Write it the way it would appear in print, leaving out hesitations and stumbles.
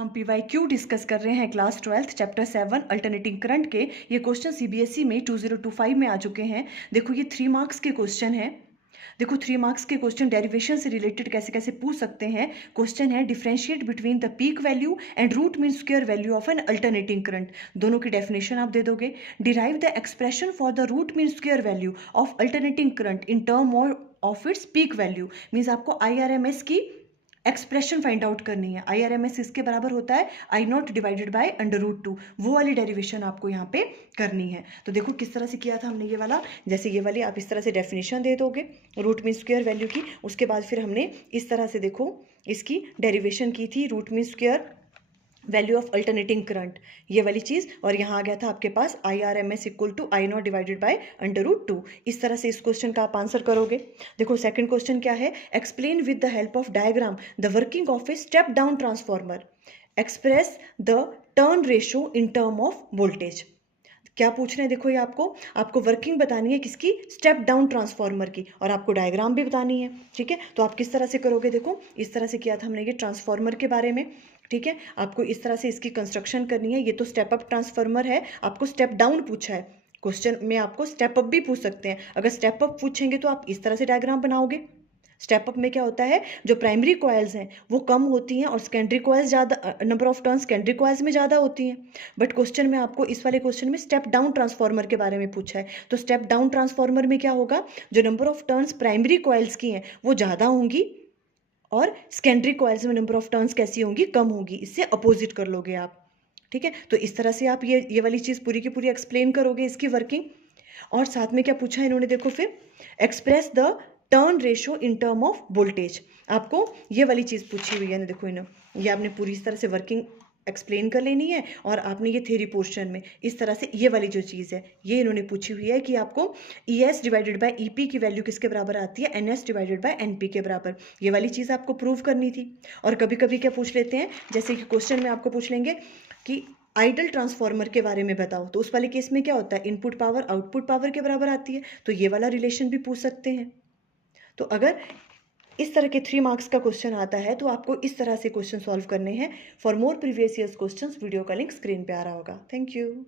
हम PYQ discuss कर रहे हैं class 12th chapter 7 alternating current के। ये क्वेश्चन CBSE में 2025 में आ चुके हैं। देखो ये 3 मार्क्स के क्वेश्चन हैं। देखो 3 मार्क्स के क्वेश्चन डेरिवेशन से रिलेटेड कैसे कैसे पूछ सकते हैं। क्वेश्चन है differentiate between the peak value and root mean square value of an alternating current. दोनों की डेफिनेशन आप दे दोगे। Derive the expression for the root mean square value of alternating current in term of its peak value. Means आपको IRMS की expression find out करनी है। IRMS इसके बराबर होता है I0 डिवाइडेड बाय √2। वो वाली डेरिवेशन आपको यहाँ पे करनी है। तो देखो किस तरह से किया था हमने ये वाला। जैसे ये वाली आप इस तरह से डेफिनेशन दे दोगे रूट मीन स्क्वायर वैल्यू की। उसके बाद फिर हमने इस तरह से देखो इसकी डेरिवेशन की थी root mean square value of alternating current, ये वाली चीज। और यहाँ आ गया था आपके पास IRMS equal to I0 divided by √2। इस तरह से इस क्वेश्चन का आप आंसर करोगे। देखो सेकंड क्वेश्चन क्या है, explain with the help of diagram the working of a step down transformer, express the turn ratio in term of voltage. क्या पूछ रहे हैं, देखो ये आपको वर्किंग बतानी है किसकी, स्टेप डाउन ट्रांसफॉर्मर की, और आपको डायग्राम भी बतानी है। ठीक है, तो आप किस तरह से करोगे, देखो इस तरह से किया था हमने ये ट्रांसफॉर्मर के बारे में। ठीक है, आपको इस तरह से इसकी कंस्ट्रक्शन करनी है। ये तो स्टेप अप ट्रांसफॉर्मर है, आपको स्टेप डाउन पूछा है। क्वेश्चन में आपको स्टेप अप भी पूछ सकते हैं। अगर स्टेप अप पूछेंगे तो आप इस तरह से डायग्राम बनाओगे। स्टेप अप में क्या होता है, जो प्राइमरी कॉइल्स हैं वो कम होती हैं और सेकेंडरी कॉइल्स ज़्यादा, number of turns secondary coils में ज़्यादा होती हैं। बट क्वेश्चन में आपको इस वाले क्वेश्चन में स्टेप डाउन ट्रांसफॉर्मर के बारे में पूछा है। तो स्टेप डाउन ट्रांसफॉर्मर में क्या होगा, जो number of turns primary coils की हैं वो ज़्यादा होंगी और सेकेंडरी कॉइल्स में नंबर ऑफ टर्न्स कैसी होंगी, कम होंगी। इससे अपोजिट कर लोगे आप। ठीक है, तो इस तरह से आप ये वाली चीज़ पूरी की पूरी एक्सप्लेन करोगे इसकी वर्किंग। और साथ में क्या पूछा है इन्होंने, देखो फिर express the turn ratio in term of voltage. आपको ये वाली चीज़ पूछी हुई है ना, देखो इन्होंने ये आपने पूरी इस तरह से वर्किंग एक्सप्लेन कर लेनी है। और आपने ये थ्योरी पोर्शन में इस तरह से ये वाली जो चीज़ है ये इन्होंने पूछी हुई है कि आपको ES डिवाइडेड बाय EP की वैल्यू किसके बराबर आती है, NS डिवाइडेड बाय NP के बराबर। ये वाली चीज़ आपको प्रूव करनी थी। और कभी कभी क्या पूछ लेते हैं, जैसे कि क्वेश्चन में आपको पूछ लेंगे कि आइडल ट्रांसफॉर्मर के बारे में बताओ, तो उस वाले केस में क्या होता है, इनपुट पावर आउटपुट पावर के बराबर आती है। तो ये वाला रिलेशन भी पूछ सकते हैं। तो अगर इस तरह के 3 मार्क्स का क्वेश्चन आता है तो आपको इस तरह से क्वेश्चन सॉल्व करने हैं। For more previous years questions video का लिंक स्क्रीन पे आ रहा होगा। Thank you.